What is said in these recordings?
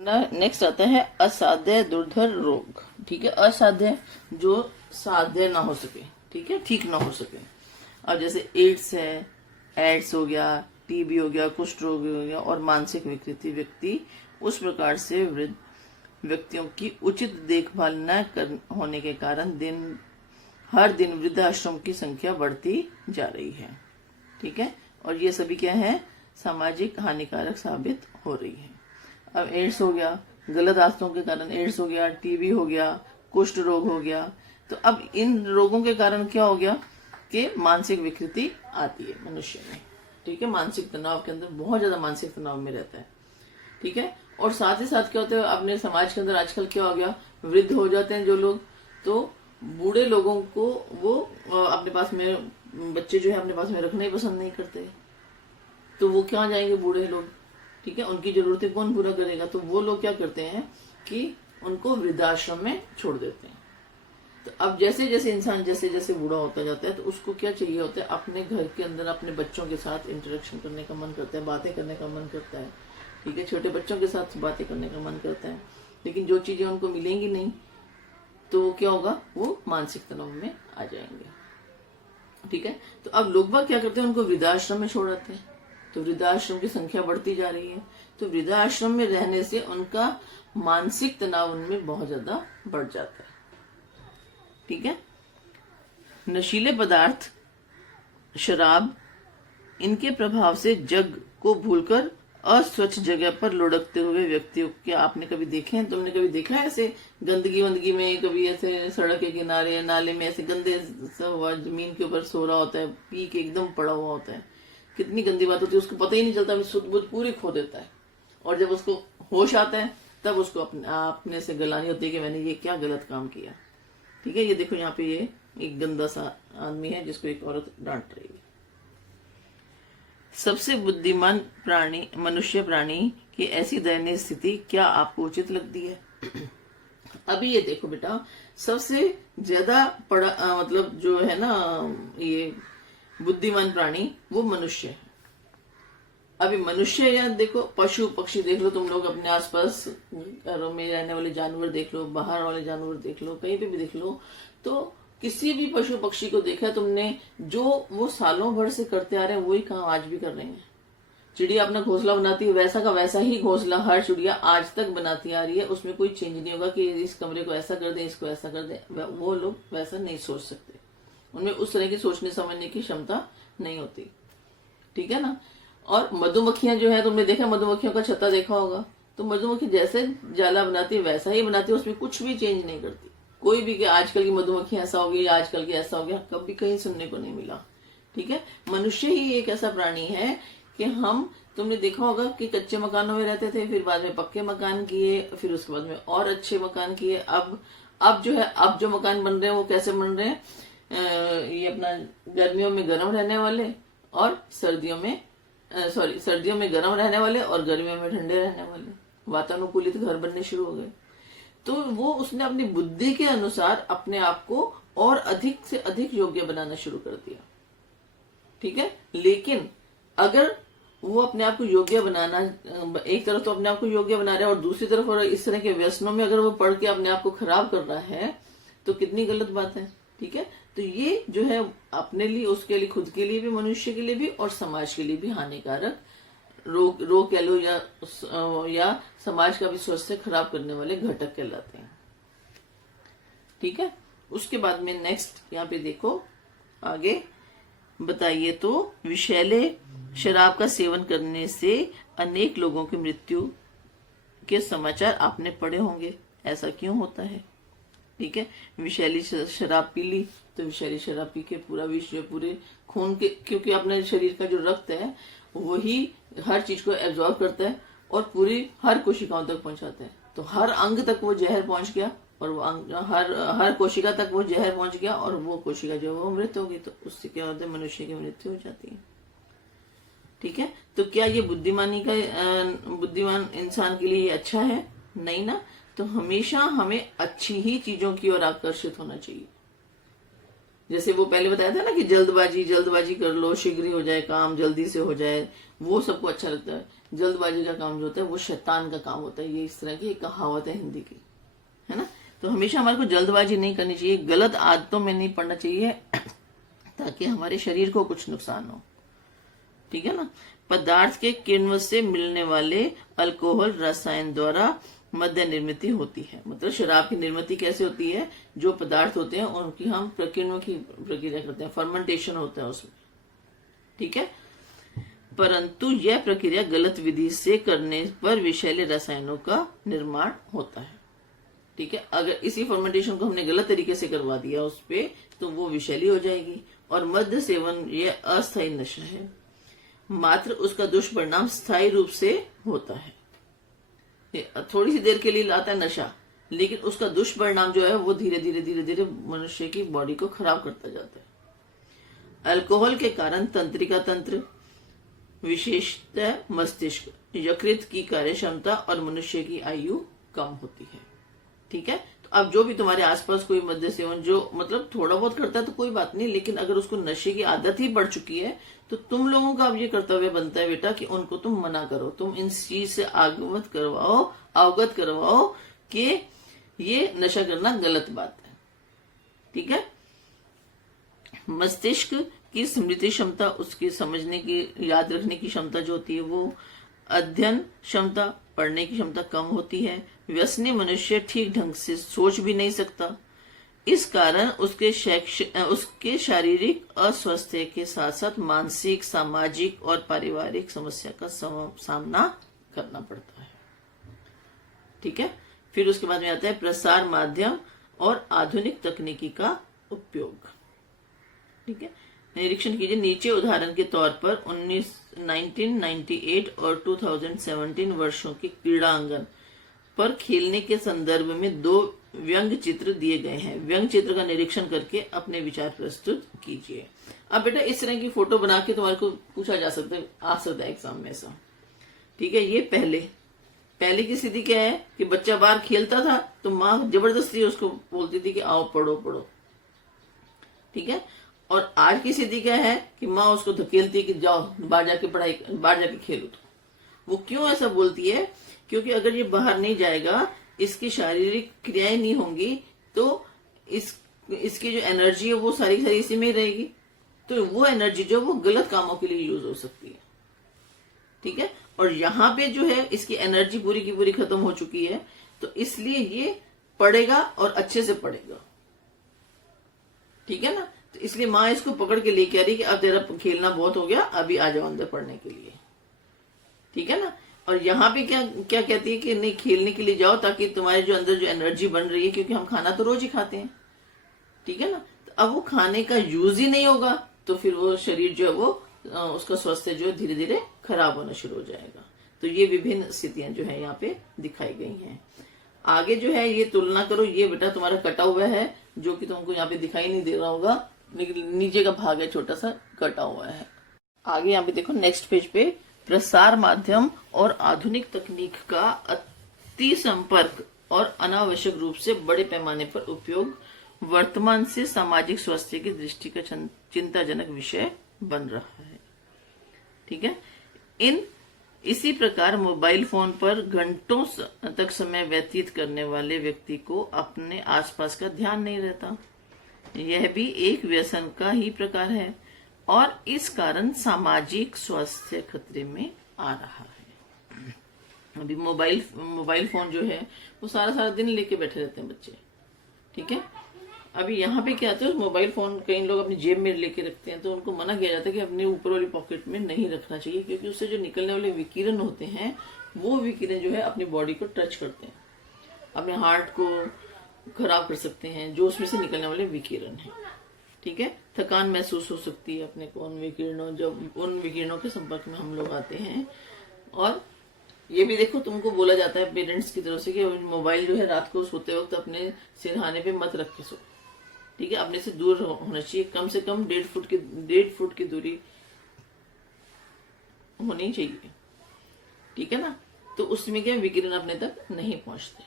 Next आता है असाध्य दुर्धर रोग। ठीक है, असाध्य जो साध्य ना हो सके, ठीक है, ठीक ना हो सके। अब जैसे एड्स है, एड्स हो गया, टीबी हो गया, कुष्ठ रोग हो गया और मानसिक विकृति। व्यक्ति उस प्रकार से वृद्ध व्यक्तियों की उचित देखभाल न कर होने के कारण हर दिन वृद्धाश्रम की संख्या बढ़ती जा रही है। ठीक है, और ये सभी क्या है, सामाजिक हानिकारक साबित हो रही है। अब एड्स हो गया, गलत आदतों के कारण एड्स हो गया, टीबी हो गया, कुष्ठ रोग हो गया। तो अब इन रोगों के कारण क्या हो गया कि मानसिक विकृति आती है मनुष्य में। ठीक है, मानसिक तनाव के अंदर बहुत ज्यादा मानसिक तनाव में रहता है। ठीक है, और साथ ही साथ क्या होता है, अपने समाज के अंदर आजकल क्या हो गया, वृद्ध हो जाते हैं जो लोग, तो बूढ़े लोगों को वो अपने पास में बच्चे जो है अपने पास में रखना ही पसंद नहीं करते। तो वो क्या जाएंगे बूढ़े लोग, ठीक है, उनकी जरूरतें कौन पूरा करेगा। तो वो लोग क्या करते हैं कि उनको वृद्धाश्रम में छोड़ देते हैं। तो अब जैसे जैसे इंसान जैसे जैसे बूढ़ा होता जाता है तो उसको क्या चाहिए होता है, अपने घर के अंदर अपने बच्चों के साथ इंटरेक्शन करने का मन करता है, बातें करने का मन करता है। ठीक है, छोटे बच्चों के साथ बातें करने का मन करता है, लेकिन जो चीजें उनको मिलेंगी नहीं तो क्या होगा, वो मानसिक तनाव में आ जाएंगे। ठीक है, तो अब लोग बाग क्या करते हैं, उनको वृद्धाश्रम में छोड़ आते हैं। तो वृद्धाश्रम की संख्या बढ़ती जा रही है। तो वृद्धाश्रम में रहने से उनका मानसिक तनाव उनमें बहुत ज्यादा बढ़ जाता है। ठीक है, नशीले पदार्थ, शराब, इनके प्रभाव से जग को भूलकर अस्वच्छ जगह पर लुढ़कते हुए व्यक्तियों, क्या आपने कभी देखे हैं, तुमने कभी देखा है ऐसे गंदगी वंदगी में, कभी ऐसे सड़क के किनारे नाले में ऐसे गंदे जमीन के ऊपर सो रहा होता है, पी के एकदम पड़ा हुआ होता है। कितनी गंदी बात होती है, उसको पता ही नहीं चलता, सुध बुध पूरी खो देता है। और जब उसको होश आता है तब उसको अपने से गलानी होती है कि मैंने ये क्या गलत काम किया। ठीक है, ये देखो यहाँ पे ये एक गंदा सा आदमी है जिसको एक औरत डांट रही है। सबसे बुद्धिमान प्राणी मनुष्य प्राणी की ऐसी दयनीय स्थिति क्या आपको उचित लगती है। अभी ये देखो बेटा, सबसे ज्यादा मतलब जो है ना, ये बुद्धिमान प्राणी वो मनुष्य है। अभी मनुष्य या देखो, पशु पक्षी देख लो, तुम लोग अपने आसपास घरों में रहने वाले जानवर देख लो, बाहर वाले जानवर देख लो, कहीं पे भी देख लो, तो किसी भी पशु पक्षी को देखा तुमने, जो वो सालों भर से करते आ रहे हैं वही काम आज भी कर रहे हैं। चिड़िया अपना घोंसला बनाती है, वैसा का वैसा ही घोंसला हर चिड़िया आज तक बनाती आ रही है। उसमें कोई चेंज नहीं होगा कि इस कमरे को ऐसा कर दे, इसको ऐसा कर दे। वो लोग वैसा नहीं सोच सकते, उनमें उस तरह की सोचने समझने की क्षमता नहीं होती। ठीक है ना। और मधुमक्खियां जो है, तुमने देखा मधुमक्खियों का छत्ता देखा होगा, तो मधुमक्खी जैसे जाला बनाती है वैसा ही बनाती है, उसमें कुछ भी चेंज नहीं करती। कोई भी कि आजकल की मधुमक्खी ऐसा हो गया, आजकल की ऐसा हो गया, कभी कहीं सुनने को नहीं मिला। ठीक है, मनुष्य ही एक ऐसा प्राणी है कि तुमने देखा होगा कि कच्चे मकानों में रहते थे, फिर बाद में पक्के मकान किए, फिर उसके बाद में और अच्छे मकान किए। अब जो है, अब जो मकान बन रहे हैं वो कैसे बन रहे हैं, ये अपना गर्मियों में गर्म रहने वाले और सर्दियों में गर्म रहने वाले और गर्मियों में ठंडे रहने वाले, वातानुकूलित घर बनने शुरू हो गए। तो वो उसने अपनी बुद्धि के अनुसार अपने आप को और अधिक से अधिक योग्य बनाना शुरू कर दिया। ठीक है, लेकिन अगर वो अपने आप को योग्य बनाना, एक तरफ तो अपने आप को योग्य बना रहा है और दूसरी तरफ और इस तरह के व्यसनों में अगर वो पढ़ के अपने आप को खराब कर रहा है तो कितनी गलत बात है। ठीक है, तो ये जो है अपने लिए, उसके लिए, खुद के लिए भी, मनुष्य के लिए भी और समाज के लिए भी हानिकारक रोग कह लो या समाज का भी स्वास्थ्य खराब करने वाले घटक कहलाते हैं। ठीक है, उसके बाद में नेक्स्ट यहाँ पे देखो आगे बताइए, तो विषैले शराब का सेवन करने से अनेक लोगों की मृत्यु के समाचार आपने पढ़े होंगे। ऐसा क्यों होता है। ठीक है, विषैली शराब पी ली तो विषैली शराब पी के पूरा विष जो पूरे खून के, क्योंकि अपने शरीर का जो रक्त है वही हर चीज को एब्जॉर्ब करता है और पूरी हर कोशिकाओं तक पहुंचाता है। तो हर अंग तक वो जहर पहुंच गया और वो हर कोशिका तक वो जहर पहुंच गया और वो कोशिका जो है वो मृत होगी। तो उससे क्या होता है, मनुष्य की मृत्यु हो जाती है। ठीक है, तो क्या ये बुद्धिमान इंसान के लिए अच्छा है? नहीं ना। तो हमेशा हमें अच्छी ही चीजों की ओर आकर्षित होना चाहिए। जैसे वो पहले बताया था ना कि जल्दबाजी जल्दबाजी कर लो, शीघ्र ही हो जाए काम, जल्दी से हो जाए, वो सबको अच्छा लगता है। जल्दबाजी का काम जो होता है वो शैतान का काम होता है, ये इस तरह की एक कहावत है हिंदी की, है ना। तो हमेशा हमारे को जल्दबाजी नहीं करनी चाहिए, गलत आदतों में नहीं पड़ना चाहिए ताकि हमारे शरीर को कुछ नुकसान हो, ठीक है ना। पदार्थ के किण्व से मिलने वाले अल्कोहल रसायन द्वारा मद्य निर्मित होती है। मतलब शराब की निर्मित कैसे होती है, जो पदार्थ होते हैं उनकी हम किण्व की प्रक्रिया करते हैं, फर्मेंटेशन होता है उसमें, ठीक है। परंतु यह प्रक्रिया गलत विधि से करने पर विषैले रसायनों का निर्माण होता है, ठीक है। अगर इसी फर्मेंटेशन को हमने गलत तरीके से करवा दिया उस पे, तो वो विषैली हो जाएगी। और मद्य सेवन यह अस्थायी नशा है, मात्र उसका दुष्परिणाम स्थायी रूप से होता है। थोड़ी सी देर के लिए लाता है नशा, लेकिन उसका दुष्परिणाम जो है वो धीरे धीरे धीरे धीरे मनुष्य की बॉडी को खराब करता जाता है। अल्कोहल के कारण तंत्रिका तंत्र, विशेषतः मस्तिष्क, यकृत की कार्यक्षमता और मनुष्य की आयु कम होती है, ठीक है। तो अब जो भी तुम्हारे आसपास कोई मद्य सेवन जो मतलब थोड़ा बहुत करता है तो कोई बात नहीं, लेकिन अगर उसको नशे की आदत ही पड़ चुकी है तो तुम लोगों का अब ये कर्तव्य बनता है बेटा कि उनको तुम मना करो, तुम इन चीज से अवगत करवाओ कि ये नशा करना गलत बात है, ठीक है। मस्तिष्क की स्मृति क्षमता, उसकी समझने की, याद रखने की क्षमता जो होती है वो, अध्ययन क्षमता, पढ़ने की क्षमता कम होती है। व्यसनी मनुष्य ठीक ढंग से सोच भी नहीं सकता, इस कारण उसके शारीरिक अस्वास्थ्य के साथ साथ मानसिक, सामाजिक और पारिवारिक समस्या का सामना करना पड़ता है, ठीक है। फिर उसके बाद में आता है प्रसार माध्यम और आधुनिक तकनीकी का उपयोग, ठीक है। निरीक्षण कीजिए नीचे उदाहरण के तौर पर 1998 और 2017 वर्षों के क्रीड़ांगन पर खेलने के संदर्भ में 2 व्यंग चित्र दिए गए हैं। व्यंग चित्र का निरीक्षण करके अपने विचार प्रस्तुत कीजिए। अब बेटा इस तरह की फोटो बना के तुम्हारे को पूछा जा सकता है, आ सकता है एग्जाम में ऐसा, ठीक है। ये पहले की स्थिति क्या है कि बच्चा बाहर खेलता था तो माँ जबरदस्ती उसको बोलती थी कि आओ पढ़ो, ठीक है। और आज की स्थिति क्या है कि माँ उसको धकेलती है कि जाओ बाहर जाके खेलो। तो वो क्यों ऐसा बोलती है, क्योंकि अगर ये बाहर नहीं जाएगा, इसकी शारीरिक क्रियाएं नहीं होंगी, तो इसकी जो एनर्जी है वो सारी इसी में ही रहेगी, तो वो एनर्जी जो वो गलत कामों के लिए यूज हो सकती है, ठीक है। और यहाँ पे जो है इसकी एनर्जी पूरी की पूरी खत्म हो चुकी है, तो इसलिए ये पढ़ेगा और अच्छे से पढ़ेगा, ठीक है ना। तो इसलिए माँ इसको पकड़ के लेके आ रही कि अब तेरा खेलना बहुत हो गया, अभी आ जाओ अंदर पढ़ने के लिए, ठीक है ना। और यहाँ पे क्या क्या कहती है कि नहीं खेलने के लिए जाओ ताकि तुम्हारे जो अंदर जो एनर्जी बन रही है, क्योंकि हम खाना तो रोज ही खाते हैं, ठीक है ना। तो अब वो खाने का यूज ही नहीं होगा तो फिर वो शरीर जो है वो उसका स्वास्थ्य जो है धीरे धीरे खराब होना शुरू हो जाएगा। तो ये विभिन्न स्थितियां जो है यहाँ पे दिखाई गई हैं। आगे जो है ये तुलना करो, ये बेटा तुम्हारा कटा हुआ है जो कि तुमको यहाँ पे दिखाई नहीं दे रहा होगा, लेकिन नीचे का भाग है छोटा सा कटा हुआ है। आगे यहाँ पे देखो नेक्स्ट पेज पे प्रसार माध्यम और आधुनिक तकनीक का अति संपर्क और अनावश्यक रूप से बड़े पैमाने पर उपयोग वर्तमान से सामाजिक स्वास्थ्य की दृष्टि का चिंताजनक विषय बन रहा है, ठीक है। इसी प्रकार मोबाइल फोन पर घंटों तक समय व्यतीत करने वाले व्यक्ति को अपने आसपास का ध्यान नहीं रहता, यह भी एक व्यसन का ही प्रकार है और इस कारण सामाजिक स्वास्थ्य खतरे में आ रहा है। अभी मोबाइल फोन जो है वो सारा दिन लेके बैठे रहते हैं बच्चे, ठीक है। अभी यहाँ पे क्या आता है, मोबाइल फोन कई लोग अपनी जेब में लेके रखते हैं, तो उनको मना किया जाता है कि अपने ऊपर वाली पॉकेट में नहीं रखना चाहिए, क्योंकि उससे जो निकलने वाले विकिरण होते हैं वो विकिरण जो है अपनी बॉडी को टच करते हैं, अपने हार्ट को खराब कर सकते हैं, जो उसमें से निकलने वाले विकिरण है, ठीक है। थकान महसूस हो सकती है अपने को उन विकिरणों के संपर्क में हम लोग आते हैं। और ये भी देखो तुमको बोला जाता है पेरेंट्स की तरफ से कि मोबाइल जो है रात को सोते वक्त अपने सिरहाने पे मत रख के सो, ठीक है। अपने से दूर होना चाहिए, कम से कम 1.5 फुट की दूरी होनी चाहिए, ठीक है ना। तो उसमें क्या विकिरण अपने तक नहीं पहुंचते।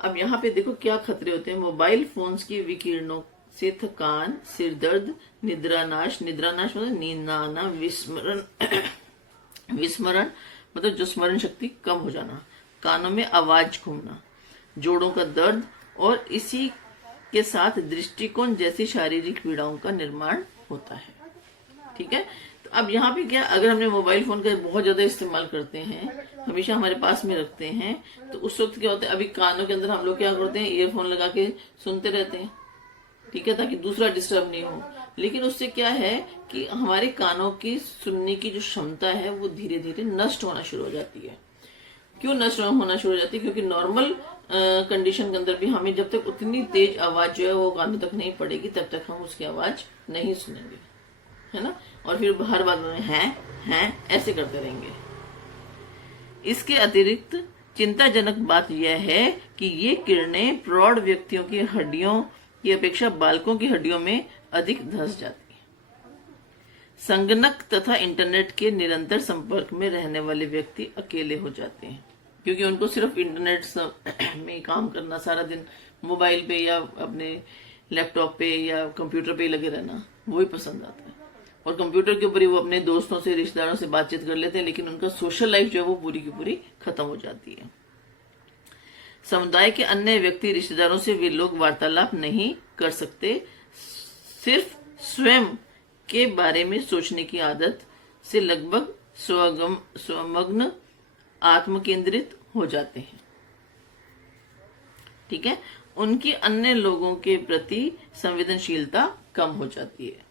अब यहाँ पे देखो क्या खतरे होते हैं मोबाइल फोन्स की विकिरणों से थकान, सिर दर्द, निद्रानाश, निद्रानाश मतलब नींद ना आना, विस्मरण विस्मरण मतलब जो स्मरण शक्ति कम हो जाना, कानों में आवाज घूमना, जोड़ों का दर्द और इसी के साथ दृष्टिकोण जैसी शारीरिक पीड़ाओं का निर्माण होता है। ठीक है, तो अब यहाँ पे क्या, अगर हमने मोबाइल फोन का बहुत ज्यादा इस्तेमाल करते हैं, हमेशा हमारे पास में रखते हैं, तो उस वक्त क्या होता है, अभी कानों के अंदर हम लोग क्या करते हैं, ईयरफोन लगा के सुनते रहते हैं, ठीक है, ताकि दूसरा डिस्टर्ब नहीं हो। लेकिन उससे क्या है कि हमारे कानों की सुनने की जो क्षमता है वो धीरे धीरे नष्ट होना शुरू हो जाती है। क्यों नष्ट होना शुरू हो जाती है? क्योंकि नॉर्मल कंडीशन के अंदर भी हमें जब तक उतनी तेज आवाज जो है वो कानों तक नहीं पड़ेगी, तब तक हम उसकी आवाज नहीं सुनेंगे, है ना। और फिर हर बात में हैं ऐसे करते रहेंगे। इसके अतिरिक्त चिंताजनक बात यह है कि ये किरणें प्रौढ़ व्यक्तियों की हड्डियों की अपेक्षा बालकों की हड्डियों में अधिक धंस जाती है। संगणक तथा इंटरनेट के निरंतर संपर्क में रहने वाले व्यक्ति अकेले हो जाते हैं, क्योंकि उनको सिर्फ इंटरनेट में काम करना, सारा दिन मोबाइल पे या अपने लैपटॉप पे या कंप्यूटर पे लगे रहना वही पसंद आता है। और कंप्यूटर के ऊपर ही वो अपने दोस्तों से, रिश्तेदारों से बातचीत कर लेते हैं, लेकिन उनका सोशल लाइफ जो है वो पूरी की पूरी खत्म हो जाती है। समुदाय के अन्य व्यक्ति, रिश्तेदारों से वे लोग वार्तालाप नहीं कर सकते, सिर्फ स्वयं के बारे में सोचने की आदत से लगभग स्वमग्न, आत्म केंद्रित हो जाते हैं। ठीक है, उनकी अन्य लोगों के प्रति संवेदनशीलता कम हो जाती है।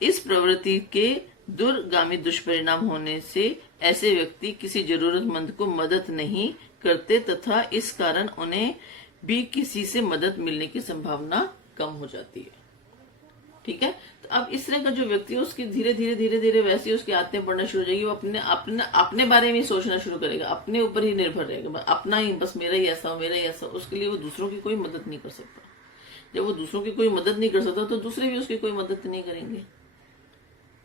इस प्रवृत्ति के दूरगामी दुष्परिणाम होने से ऐसे व्यक्ति किसी जरूरतमंद को मदद नहीं करते तथा इस कारण उन्हें भी किसी से मदद मिलने की संभावना कम हो जाती है। ठीक है, तो अब इस तरह का जो व्यक्ति है उसकी धीरे धीरे वैसे ही उसकी आदतें पड़ना शुरू हो जाएगी। वो अपने बारे में सोचना शुरू करेगा, अपने ऊपर ही निर्भर रहेगा, अपना ही, बस मेरा ही ऐसा, मेरा ही ऐसा। उसके लिए वो दूसरों की कोई मदद नहीं कर सकता। जब वो दूसरों की कोई मदद नहीं कर सकता तो दूसरे भी उसकी कोई मदद नहीं करेंगे।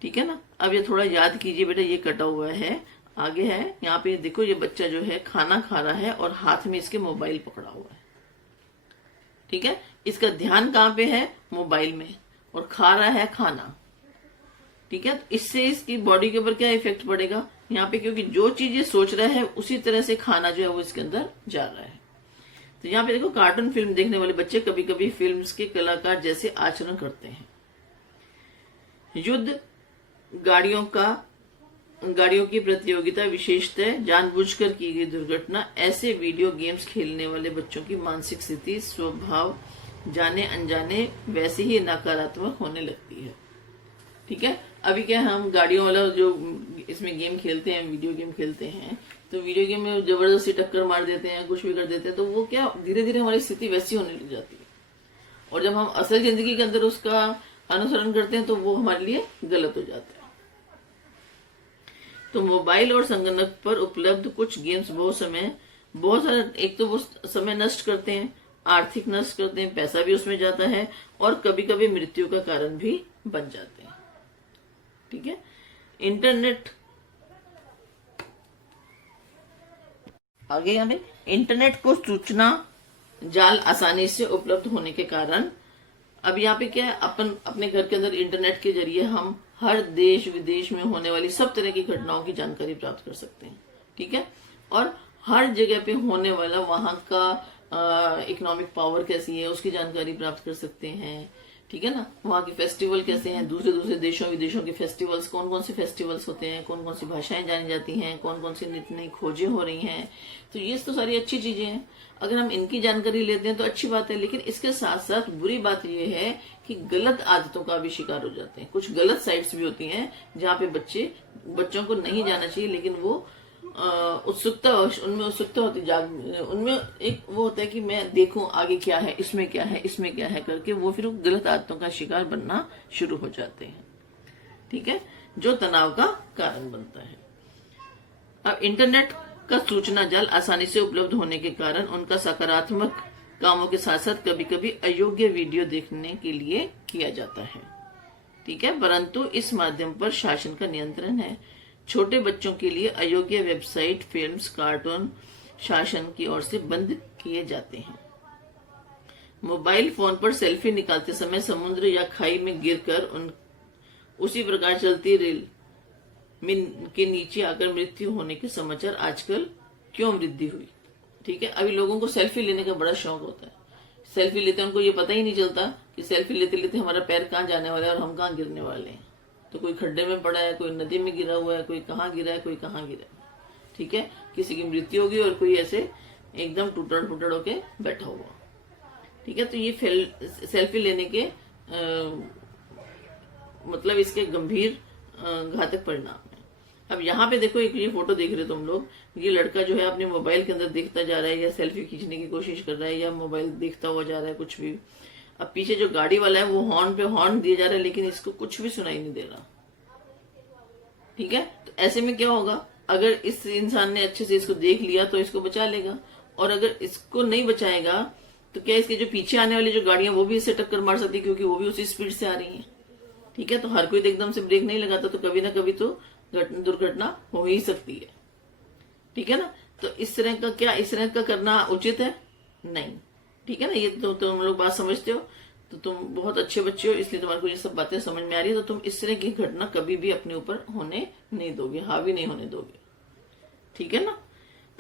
ठीक है ना। अब ये थोड़ा याद कीजिए बेटा, ये कटा हुआ है, आगे है, यहाँ पे देखो, ये बच्चा जो है खाना खा रहा है और हाथ में इसके मोबाइल पकड़ा हुआ है। ठीक है, इसका ध्यान कहाँ पे है? मोबाइल में, और खा रहा है खाना। ठीक है, तो इससे इसकी बॉडी के ऊपर क्या इफेक्ट पड़ेगा यहाँ पे, क्योंकि जो चीज ये सोच रहा है उसी तरह से खाना जो है वो इसके अंदर जा रहा है। तो यहाँ पे देखो, कार्टून फिल्म देखने वाले बच्चे कभी कभी फिल्म्स के कलाकार जैसे आचरण करते हैं। युद्ध गाड़ियों की प्रतियोगिता, विशेषतः जानबूझकर की गई दुर्घटना, ऐसे वीडियो गेम्स खेलने वाले बच्चों की मानसिक स्थिति स्वभाव जाने अनजाने वैसे ही नकारात्मक होने लगती है। ठीक है, अभी क्या, हम गाड़ियों वाला जो इसमें गेम खेलते हैं, वीडियो गेम खेलते हैं, तो वीडियो गेम में जबरदस्ती टक्कर मार देते हैं, कुछ भी कर देते हैं, तो वो क्या, धीरे धीरे हमारी स्थिति वैसी होने लग जाती है। और जब हम असल जिंदगी के अंदर उसका अनुसरण करते हैं तो वो हमारे लिए गलत हो जाता है। तो मोबाइल और संगणक पर उपलब्ध कुछ गेम्स बहुत सारा, एक तो वो समय नष्ट करते हैं, आर्थिक नष्ट करते हैं, पैसा भी उसमें जाता है, और कभी कभी मृत्यु का कारण भी बन जाते हैं। ठीक है, इंटरनेट, आगे हमें इंटरनेट को सूचना जाल आसानी से उपलब्ध होने के कारण, अब यहाँ पे क्या है, अपने घर के अंदर इंटरनेट के जरिए हम हर देश विदेश में होने वाली सब तरह की घटनाओं की जानकारी प्राप्त कर सकते हैं। ठीक है, और हर जगह पे होने वाला वहां का इकोनॉमिक पावर कैसी है उसकी जानकारी प्राप्त कर सकते हैं। ठीक है ना, वहाँ के फेस्टिवल कैसे हैं, दूसरे देशों विदेशों के फेस्टिवल्स, कौन कौन से फेस्टिवल्स होते हैं, कौन कौन सी भाषाएं जानी जाती हैं, कौन कौन सी नई खोजें हो रही हैं। तो ये तो सारी अच्छी चीजें हैं, अगर हम इनकी जानकारी लेते हैं तो अच्छी बात है। लेकिन इसके साथ साथ बुरी बात यह है कि गलत आदतों का भी शिकार हो जाते हैं। कुछ गलत साइट्स भी होती हैं जहाँ पे बच्चों को नहीं जाना चाहिए, लेकिन वो उनमें उत्सुकता होती, उनमें एक वो होता है कि मैं देखूं आगे क्या है, इसमें क्या है, इसमें क्या है करके वो फिर गलत आदतों का शिकार बनना शुरू हो जाते हैं। ठीक है, जो तनाव का कारण बनता है। अब इंटरनेट का सूचना जाल आसानी से उपलब्ध होने के कारण उनका सकारात्मक कामों के साथ साथ कभी कभी अयोग्य वीडियो देखने के लिए किया जाता है। ठीक है, परंतु इस माध्यम पर शासन का नियंत्रण है। छोटे बच्चों के लिए अयोग्य वेबसाइट, फिल्म्स, कार्टून शासन की ओर से बंद किए जाते हैं। मोबाइल फोन पर सेल्फी निकालते समय समुद्र या खाई में गिरकर उसी प्रकार चलती रेल में के नीचे आकर मृत्यु होने के समाचार आजकल क्यों वृद्धि हुई? ठीक है, अभी लोगों को सेल्फी लेने का बड़ा शौक होता है। सेल्फी लेते उनको ये पता ही नहीं चलता कि सेल्फी लेते लेते हमारा पैर कहाँ जाने वाला है और हम कहाँ गिरने वाले हैं। तो कोई खड्डे में पड़ा है, कोई नदी में गिरा हुआ है, कोई कहाँ गिरा है, कोई कहाँ गिरा है। ठीक है, किसी की मृत्यु होगी और कोई ऐसे एकदम टूटड़ फुटड़ होके बैठा हुआ। ठीक है, तो ये सेल्फी लेने के मतलब इसके गंभीर घातक परिणाम है। अब यहाँ पे देखो, एक ये फोटो देख रहे हो तुम लोग, ये लड़का जो है अपने मोबाइल के अंदर देखता जा रहा है या सेल्फी खींचने की कोशिश कर रहा है या मोबाइल देखता हुआ जा रहा है कुछ भी। अब पीछे जो गाड़ी वाला है वो हॉर्न पे हॉर्न दिया जा रहा है, लेकिन इसको कुछ भी सुनाई नहीं दे रहा। ठीक है, तो ऐसे में क्या होगा, अगर इस इंसान ने अच्छे से इसको देख लिया तो इसको बचा लेगा, और अगर इसको नहीं बचाएगा तो क्या इसके जो पीछे आने वाली जो गाड़ियां वो भी इससे टक्कर मार सकती है, क्योंकि वो भी उसी स्पीड से आ रही हैं। ठीक है, तो हर कोई एकदम से ब्रेक नहीं लगाता, तो कभी ना कभी तो दुर्घटना हो ही सकती है। ठीक है ना, तो इस तरह का करना उचित है नहीं। ठीक है ना, ये तो तुम लोग बात समझते हो, तो तुम बहुत अच्छे बच्चे हो, इसलिए तुम्हारे को ये सब बातें समझ में आ रही है। तो तुम इस तरह की घटना कभी भी अपने ऊपर होने नहीं दोगे, हावी नहीं होने दोगे। ठीक है ना,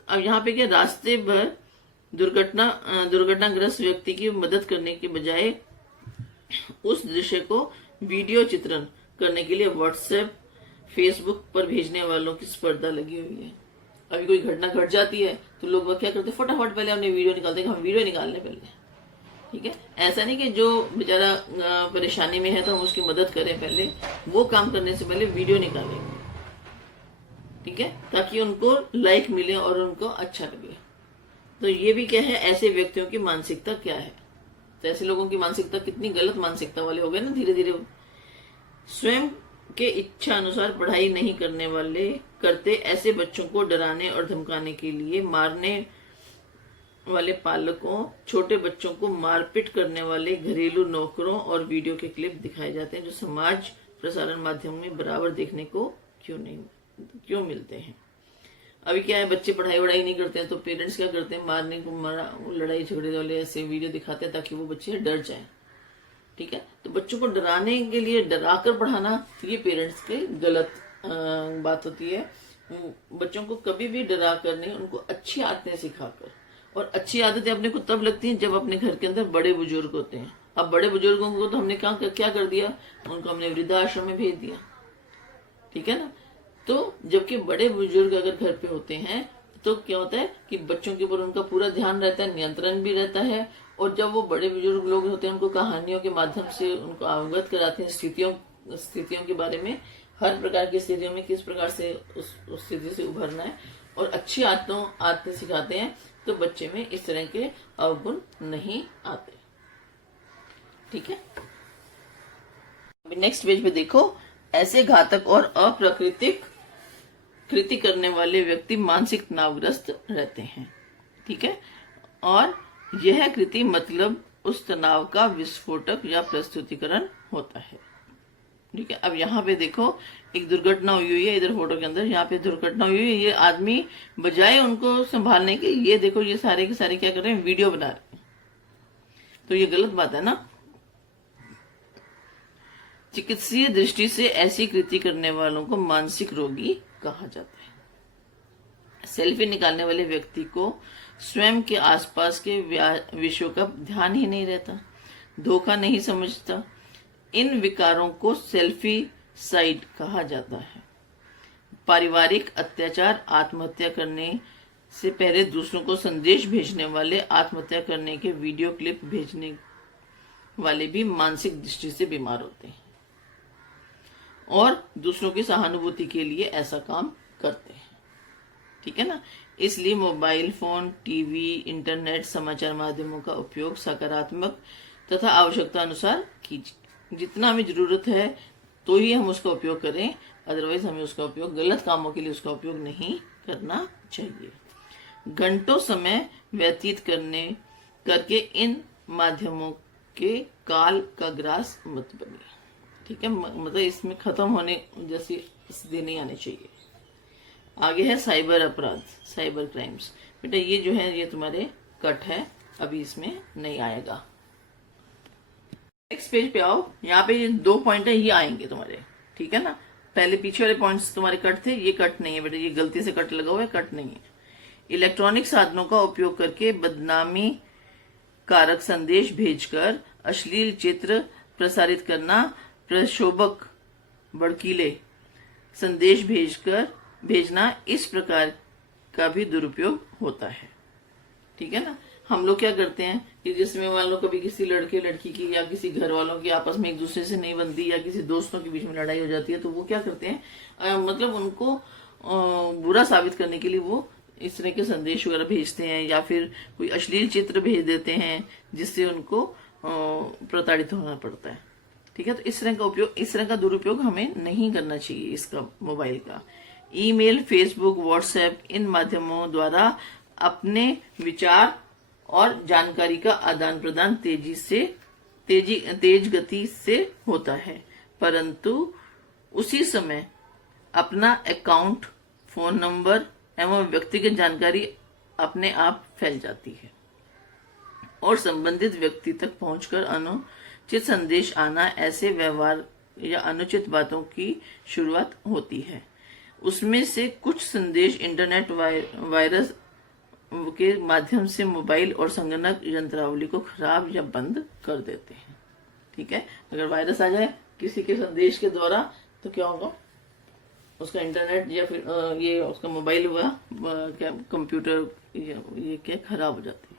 अब यहाँ पे क्या, रास्ते भर दुर्घटनाग्रस्त व्यक्ति की मदद करने के बजाय उस दृश्य को वीडियो चित्रण करने के लिए व्हाट्सएप, फेसबुक पर भेजने वालों की स्पर्धा लगी हुई है। अभी कोई घटना घट जाती है तो लोग वह क्या करते, फटाफट पहले अपने वीडियो निकालते हैं, हम वीडियो निकालने पहले। ठीक है, ऐसा नहीं कि जो बेचारा परेशानी में है तो हम उसकी मदद करें, पहले वो काम करने से पहले वीडियो निकालेंगे। ठीक है, ताकि उनको लाइक मिले और उनको अच्छा लगे। तो ये भी क्या है, ऐसे व्यक्तियों की मानसिकता क्या है। तो ऐसे लोगों की मानसिकता कितनी गलत मानसिकता वाले हो गए ना धीरे धीरे। स्वयं के इच्छा अनुसार पढ़ाई नहीं करते ऐसे बच्चों को डराने और धमकाने के लिए मारने वाले पालकों, छोटे बच्चों को मारपीट करने वाले घरेलू नौकरों और वीडियो के क्लिप दिखाए जाते हैं, जो समाज प्रसारण माध्यम में बराबर देखने को क्यों मिलते हैं। अभी क्या है, बच्चे पढ़ाई वढ़ाई नहीं करते हैं तो पेरेंट्स क्या करते हैं, मारने को लड़ाई झगड़े वाले ऐसे वीडियो दिखाते हैं ताकि वो बच्चे डर जाएं। ठीक है, तो बच्चों को डराने के लिए डराकर पढ़ाना, ये पेरेंट्स की गलत बात होती है। बच्चों को कभी भी डरा कर नहीं, उनको अच्छी आदतें सिखाकर, और अच्छी आदतें अपने को तब लगती हैं जब अपने घर के अंदर बड़े बुजुर्ग होते हैं। अब बड़े बुजुर्गों को तो हमने क्या कर दिया, उनको हमने वृद्धाश्रम में भेज दिया। ठीक है ना, तो जबकि बड़े बुजुर्ग अगर घर पे होते हैं तो क्या होता है कि बच्चों के ऊपर उनका पूरा ध्यान रहता है, नियंत्रण भी रहता है। और जब वो बड़े बुजुर्ग लोग होते हैं उनको कहानियों के माध्यम से उनको अवगत कराते हैं स्थितियों के बारे में, हर प्रकार की स्थितियों में किस प्रकार से उस स्थिति से उभरना है, और अच्छी आदतें सिखाते हैं, तो बच्चे में इस तरह के अवगुण नहीं आते। ठीक है, नेक्स्ट पेज पे देखो, ऐसे घातक और अप्राकृतिक कृति करने वाले व्यक्ति मानसिक तनावग्रस्त रहते हैं। ठीक है, और यह कृति मतलब उस तनाव का विस्फोटक या प्रस्तुतिकरण होता है। ठीक है, अब यहाँ पे देखो, एक दुर्घटना हुई है इधर फोटो के अंदर, यहाँ पे दुर्घटना हुई है, ये आदमी बजाय उनको संभालने के, ये देखो ये सारे के सारे क्या कर रहे हैं, वीडियो बना रहे हैं। तो ये गलत बात है ना। चिकित्सीय दृष्टि से ऐसी कृति करने वालों को मानसिक रोगी कहा जाता है। सेल्फी निकालने वाले व्यक्ति को स्वयं के आसपास के विषयों का ध्यान ही नहीं रहता, धोखा नहीं समझता। इन विकारों को सेल्फी साइड कहा जाता है। पारिवारिक अत्याचार, आत्महत्या करने से पहले दूसरों को संदेश भेजने वाले, आत्महत्या करने के वीडियो क्लिप भेजने वाले भी मानसिक दृष्टि से बीमार होते हैं और दूसरों की सहानुभूति के लिए ऐसा काम करते हैं। ठीक है ना, इसलिए मोबाइल फोन, टीवी, इंटरनेट, समाचार माध्यमों का उपयोग सकारात्मक तथा आवश्यकता अनुसार कीजिए। जितना हमें जरूरत है तो ही हम उसका उपयोग करें, अदरवाइज हमें उसका उपयोग गलत कामों के लिए उसका उपयोग नहीं करना चाहिए। घंटों समय व्यतीत करके इन माध्यमों के काल का ग्रास मत बनिए। ठीक है, मतलब इसमें खत्म होने जैसी स्थिति नहीं आनी चाहिए। आगे है साइबर अपराध, साइबर क्राइम्स। बेटा ये जो है ये तुम्हारे कट है, अभी इसमें नहीं आएगा। नेक्स्ट पेज पे आओ, यहाँ पे ये 2 पॉइंट है, ये आएंगे तुम्हारे, ठीक है ना। पहले पीछे वाले पॉइंट्स तुम्हारे कट थे, ये कट नहीं है बेटा, ये गलती से कट लगा हुआ है, कट नहीं है। इलेक्ट्रॉनिक साधनों का उपयोग करके बदनामी कारक संदेश भेजकर अश्लील चित्र प्रसारित करना, प्रक्षोभक भड़कीले संदेश भेजना, इस प्रकार का भी दुरुपयोग होता है, ठीक है ना। हम लोग क्या करते हैं कि जिसमें मान लो कभी किसी लड़के लड़की की या किसी घर वालों की आपस में एक दूसरे से नहीं बनती, या किसी दोस्तों के बीच में लड़ाई हो जाती है, तो वो क्या करते हैं, मतलब उनको बुरा साबित करने के लिए वो इस तरह के संदेश वगैरह भेजते हैं, या फिर कोई अश्लील चित्र भेज देते हैं जिससे उनको प्रताड़ित होना पड़ता है, ठीक है। तो इस तरह का दुरुपयोग हमें नहीं करना चाहिए इसका, मोबाइल का। ईमेल, फेसबुक, व्हाट्सएप, इन माध्यमों द्वारा अपने विचार और जानकारी का आदान प्रदान तेज गति से होता है, परंतु उसी समय अपना अकाउंट, फोन नंबर एवं व्यक्तिगत जानकारी अपने आप फैल जाती है और संबंधित व्यक्ति तक पहुंचकर अनुचित संदेश आना, ऐसे व्यवहार या अनुचित बातों की शुरुआत होती है। उसमें से कुछ संदेश इंटरनेट वायरस के माध्यम से मोबाइल और संगणक यंत्रावली को खराब या बंद कर देते हैं, ठीक है। अगर वायरस आ जाए किसी के संदेश के द्वारा तो क्या होगा, उसका इंटरनेट या फिर ये उसका मोबाइल व क्या कंप्यूटर ये क्या खराब हो जाती है,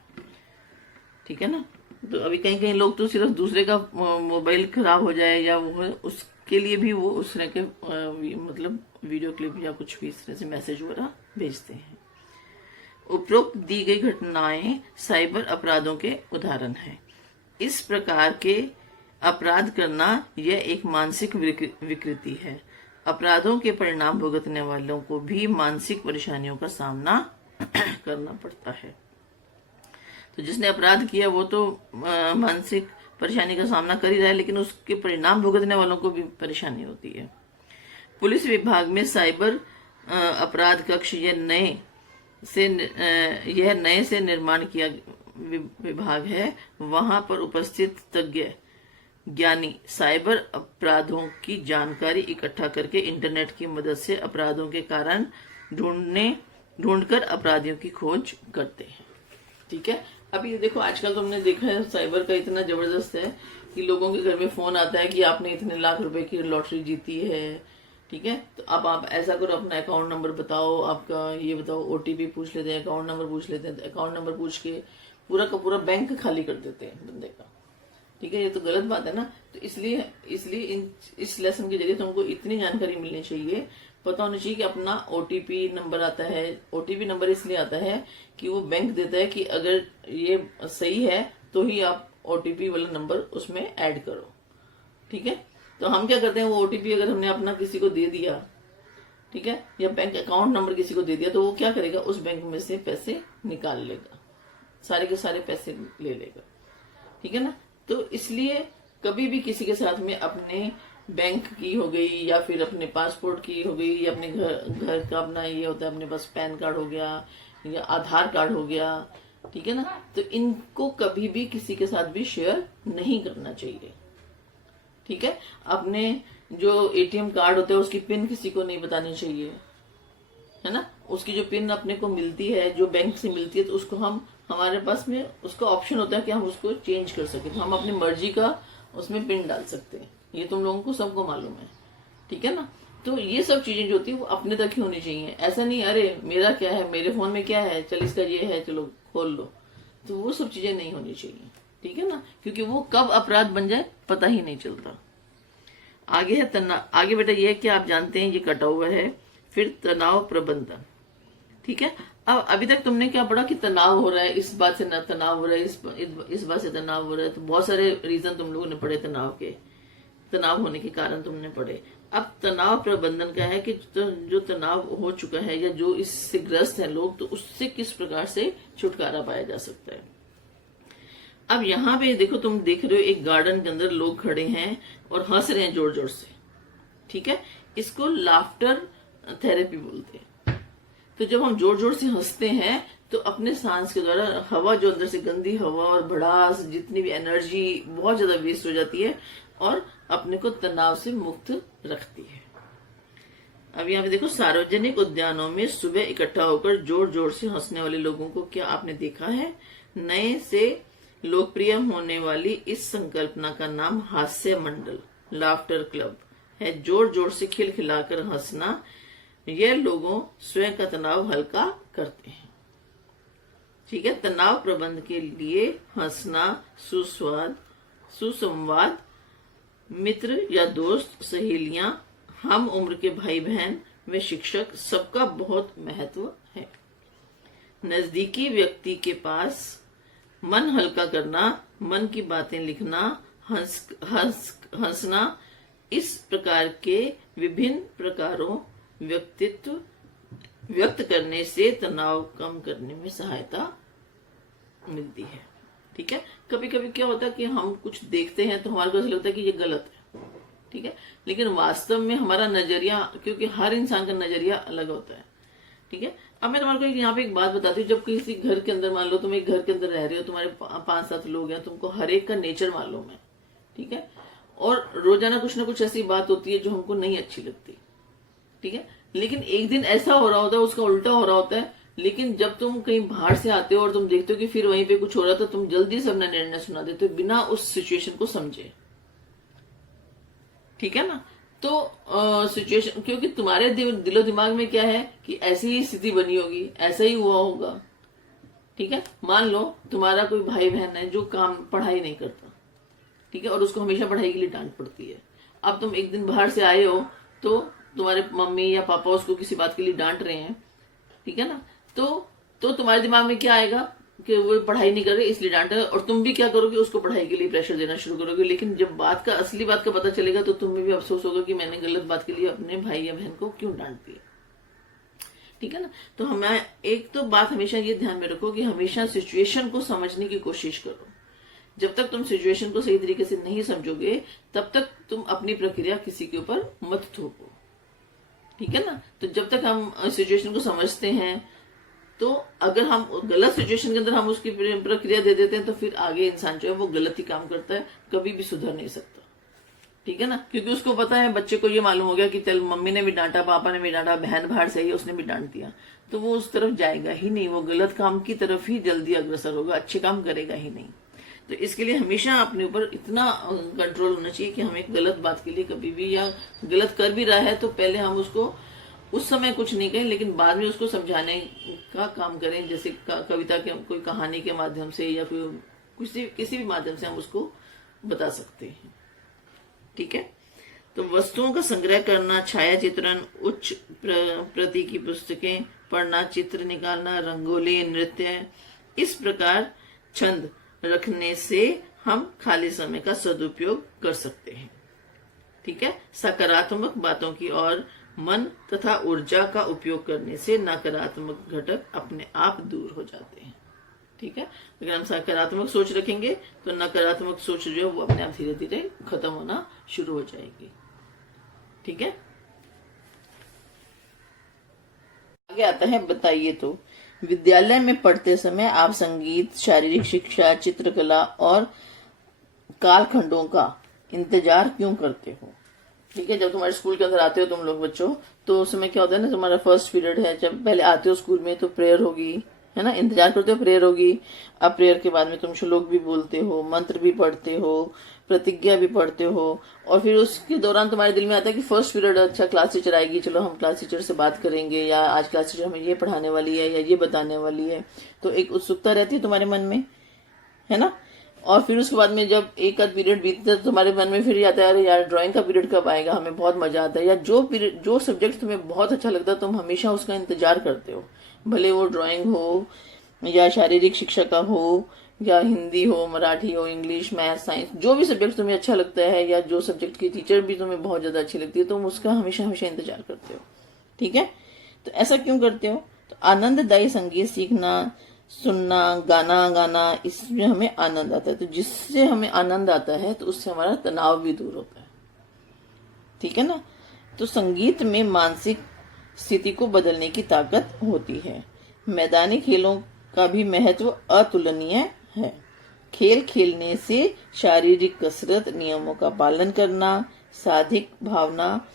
ठीक है ना। तो अभी कहीं कहीं लोग तो सिर्फ दूसरे का मोबाइल खराब हो जाए या वो उसके लिए भी वो उस तरह के मतलब वीडियो क्लिप या कुछ भी इस तरह से मैसेज वगैरह भेजते हैं। उपरोक्त दी गई घटनाएं साइबर अपराधों के उदाहरण हैं। इस प्रकार के अपराध करना यह एक मानसिक विकृति है। अपराधों के परिणाम भुगतने वालों को भी मानसिक परेशानियों का सामना करना पड़ता है। तो जिसने अपराध किया वो तो मानसिक परेशानी का सामना कर ही रहा है, लेकिन उसके परिणाम भुगतने वालों को भी परेशानी होती है। पुलिस विभाग में साइबर अपराध कक्ष यह नए से निर्माण किया विभाग है। वहां पर उपस्थित तज्ञ ज्ञानी साइबर अपराधों की जानकारी इकट्ठा करके इंटरनेट की मदद से अपराधों के कारण ढूंढकर अपराधियों की खोज करते हैं, ठीक है। अभी देखो आजकल तुमने देखा है साइबर का इतना जबरदस्त है कि लोगों के घर में फोन आता है कि आपने इतने लाख रुपए की लॉटरी जीती है, ठीक है। तो अब आप ऐसा करो, अपना अकाउंट नंबर बताओ, आपका ये बताओ, ओटीपी पूछ लेते हैं, अकाउंट नंबर पूछ लेते हैं। अकाउंट नंबर पूछ के पूरा का पूरा बैंक खाली कर देते हैं बंदे का, ठीक है। ये तो गलत बात है ना। तो इसलिए इस लेसन के जरिए तुमको इतनी जानकारी मिलनी चाहिए, पता होना चाहिए कि अपना ओटीपी नंबर आता है। ओटीपी नंबर इसलिए आता है कि वो बैंक देता है कि अगर ये सही है तो ही आप ओटीपी वाला नंबर उसमें ऐड करो, ठीक है। तो हम क्या करते हैं, वो ओटीपी अगर हमने अपना किसी को दे दिया, ठीक है, या बैंक अकाउंट नंबर किसी को दे दिया, तो वो क्या करेगा, उस बैंक में से पैसे निकाल लेगा, सारे के सारे पैसे ले लेगा, ठीक है ना। तो इसलिए कभी भी किसी के साथ में अपने बैंक की हो गई या फिर अपने पासपोर्ट की हो गई या अपने घर का अपना ये होता है, अपने पास पैन कार्ड हो गया या आधार कार्ड हो गया, ठीक है ना। तो इनको कभी भी किसी के साथ भी शेयर नहीं करना चाहिए, ठीक है। अपने जो एटीएम कार्ड होता है उसकी पिन किसी को नहीं बतानी चाहिए, है ना। उसकी जो पिन अपने को मिलती है, जो बैंक से मिलती है, तो उसको हमारे पास में उसका ऑप्शन होता है कि हम उसको चेंज कर सके, तो हम अपनी मर्जी का उसमें पिन डाल सकते हैं। ये तुम लोगों को सबको मालूम है, ठीक है ना। तो ये सब चीजें जो होती है वो अपने तक ही होनी चाहिए। ऐसा नहीं अरे मेरा क्या है, मेरे फोन में क्या है, चल इसका ये है, चलो खोल लो, तो वो सब चीजें नहीं होनी चाहिए, ठीक है ना, क्योंकि वो कब अपराध बन जाए पता ही नहीं चलता। आगे है तनाव। आगे बेटा ये है कि आप जानते हैं ये कटा हुआ है, फिर तनाव प्रबंधन, ठीक है। अब अभी तक तुमने क्या पढ़ा कि तनाव हो रहा है, इस बात से ना तनाव हो रहा है, इस बात से तनाव हो रहा है। तो बहुत सारे रीजन तुम लोगों ने पढ़े तनाव के, तनाव होने के कारण तुमने पढ़े। अब तनाव प्रबंधन का है कि जो तनाव हो चुका है या जो इससे ग्रस्त है लोग, तो उससे किस प्रकार से छुटकारा पाया जा सकता है। अब यहाँ पे देखो, तुम देख रहे हो एक गार्डन के अंदर लोग खड़े हैं और हंस रहे हैं जोर जोर से, ठीक है। इसको लाफ्टर थेरेपी बोलते हैं। तो जब हम जोर जोर से हंसते हैं तो अपने सांस के द्वारा हवा, जो अंदर से गंदी हवा और भड़ास, जितनी भी एनर्जी बहुत ज्यादा वेस्ट हो जाती है और अपने को तनाव से मुक्त रखती है। अब यहाँ पे देखो, सार्वजनिक उद्यानों में सुबह इकट्ठा होकर जोर जोर से हंसने वाले लोगों को क्या आपने देखा है? नए से लोकप्रिय होने वाली इस संकल्पना का नाम हास्य मंडल, लाफ्टर क्लब है। जोर जोर से खिलखिलाकर हंसना, यह लोगों स्वयं का तनाव हल्का करते हैं। ठीक है, तनाव प्रबंधन के लिए हंसना, सुसंवाद, मित्र या दोस्त, सहेलियां, हम उम्र के भाई बहन व शिक्षक, सबका बहुत महत्व है। नजदीकी व्यक्ति के पास मन हल्का करना, मन की बातें लिखना, हंसना, इस प्रकार के विभिन्न प्रकारों व्यक्त करने से तनाव कम करने में सहायता मिलती है। ठीक है, कभी कभी क्या होता है कि हम कुछ देखते हैं तो हमारे को ऐसा लगता है कि ये गलत है। ठीक है, लेकिन वास्तव में हमारा नजरिया, क्योंकि हर इंसान का नजरिया अलग होता है। ठीक है, अब मैं तुम्हारे को यहाँ पे एक बात बताती हूँ। जब किसी घर के अंदर, मान लो तुम एक घर के अंदर रह रहे हो, तुम्हारे 5-7 लोग हैं, तुमको हर एक का नेचर मालूम है। ठीक है, और रोजाना कुछ ना कुछ ऐसी बात होती है जो हमको नहीं अच्छी लगती। ठीक है, लेकिन एक दिन ऐसा हो रहा होता है, उसका उल्टा हो रहा होता है। लेकिन जब तुम कहीं बाहर से आते हो और तुम देखते हो कि फिर वहीं पे कुछ हो रहा है, तो तुम जल्दी से अपना निर्णय सुना देते हो बिना उस सिचुएशन को समझे। ठीक है ना, तो सिचुएशन, क्योंकि तुम्हारे दिलो दिमाग में क्या है कि ऐसी ही स्थिति बनी होगी, ऐसा ही हुआ होगा। ठीक है, मान लो तुम्हारा कोई भाई बहन है जो पढ़ाई नहीं करता। ठीक है, और उसको हमेशा पढ़ाई के लिए डांट पड़ती है। अब तुम एक दिन बाहर से आए हो, तो तुम्हारे मम्मी या पापा उसको किसी बात के लिए डांट रहे हैं। ठीक है ना, तो तुम्हारे दिमाग में क्या आएगा कि वो पढ़ाई नहीं कर रहे इसलिए डांट रहे, और तुम भी क्या करोगे, उसको पढ़ाई के लिए प्रेशर देना शुरू करोगे। लेकिन जब असली बात का पता चलेगा तो तुम्हें भी अफसोस होगा कि मैंने गलत बात के लिए अपने भाई या बहन को क्यों डांट दिया। ठीक है ना, तो हमें एक तो बात हमेशा ये ध्यान में रखो कि हमेशा सिचुएशन को समझने की कोशिश करो। जब तक तुम सिचुएशन को सही तरीके से नहीं समझोगे, तब तक तुम अपनी प्रक्रिया किसी के ऊपर मत थोपो। ठीक है ना, तो जब तक हम सिचुएशन को समझते हैं, तो अगर हम गलत सिचुएशन के अंदर हम उसकी प्रक्रिया दे देते हैं, तो फिर आगे इंसान जो है वो गलत ही काम करता है, कभी भी सुधर नहीं सकता। ठीक है ना, क्योंकि उसको पता है, बच्चे को ये मालूम हो गया कि चल मम्मी ने भी डांटा, पापा ने भी डांटा, बहन बाहर से ही उसने भी डांट दिया, तो वो उस तरफ जाएगा ही नहीं, वो गलत काम की तरफ ही जल्दी अग्रसर होगा, अच्छे काम करेगा ही नहीं। तो इसके लिए हमेशा अपने ऊपर इतना कंट्रोल होना चाहिए कि हमें गलत बात के लिए कभी भी, या गलत कर भी रहा है तो पहले हम उसको उस समय कुछ नहीं कहें, लेकिन बाद में उसको समझाने का काम करें। जैसे कविता के, कोई कहानी के माध्यम से, या फिर किसी भी माध्यम से हम उसको बता सकते हैं। ठीक है, तो वस्तुओं का संग्रह करना, छाया चित्रण, उच्च प्रति की पुस्तकें पढ़ना, चित्र निकालना, रंगोली, नृत्य, इस प्रकार छंद रखने से हम खाली समय का सदुपयोग कर सकते हैं। ठीक है, सकारात्मक बातों की ओर मन तथा ऊर्जा का उपयोग करने से नकारात्मक घटक अपने आप दूर हो जाते हैं। ठीक है, अगर हम सकारात्मक सोच रखेंगे तो नकारात्मक सोच जो है वो अपने आप धीरे धीरे खत्म होना शुरू हो जाएगी। ठीक है, आगे आता है, बताइए तो विद्यालय में पढ़ते समय आप संगीत, शारीरिक शिक्षा, चित्रकला और कालखंडों का इंतजार क्यों करते हो? ठीक है, जब तुम्हारे स्कूल के अंदर आते हो तुम लोग बच्चों, तो उस समय क्या होता है ना, तुम्हारा फर्स्ट पीरियड है, जब पहले आते हो स्कूल में तो प्रेयर होगी, है ना, इंतजार करते हो प्रेयर होगी। अब प्रेयर के बाद में तुम श्लोक भी बोलते हो, मंत्र भी पढ़ते हो, प्रतिज्ञा भी पढ़ते हो, और फिर उसके दौरान तुम्हारे दिल में आता है कि फर्स्ट पीरियड, अच्छा क्लास टीचर आएगी, चलो हम क्लास टीचर से बात करेंगे, या आज क्लास टीचर हमें ये पढ़ाने वाली है या ये बताने वाली है। तो एक उत्सुकता रहती है तुम्हारे मन में, है ना। और फिर उसके बाद में जब एक आध पीरियड बीतता है तो तुम्हारे मन में फिर आता है, अरे यार ड्राइंग का पीरियड कब आएगा, हमें बहुत मजा आता है। या जो सब्जेक्ट तुम्हें बहुत अच्छा लगता है तुम हमेशा उसका इंतजार करते हो, भले वो ड्राइंग हो या शारीरिक शिक्षा का हो, या हिंदी हो, मराठी हो, इंग्लिश, मैथ, साइंस, जो भी सब्जेक्ट तुम्हें अच्छा लगता है, या जो सब्जेक्ट की टीचर भी तुम्हें बहुत ज्यादा अच्छी लगती है, तुम उसका हमेशा हमेशा इंतजार करते हो। ठीक है, तो ऐसा क्यों करते हो? तो आनंददायी संगीत सीखना, सुनना, गाना गाना, इसमें हमें आनंद आता है। तो जिससे हमें आनंद आता है तो उससे हमारा तनाव भी दूर होता है। ठीक है ना, तो संगीत में मानसिक स्थिति को बदलने की ताकत होती है। मैदानी खेलों का भी महत्व अतुलनीय है। खेल खेलने से शारीरिक कसरत, नियमों का पालन करना, साधिक भावना,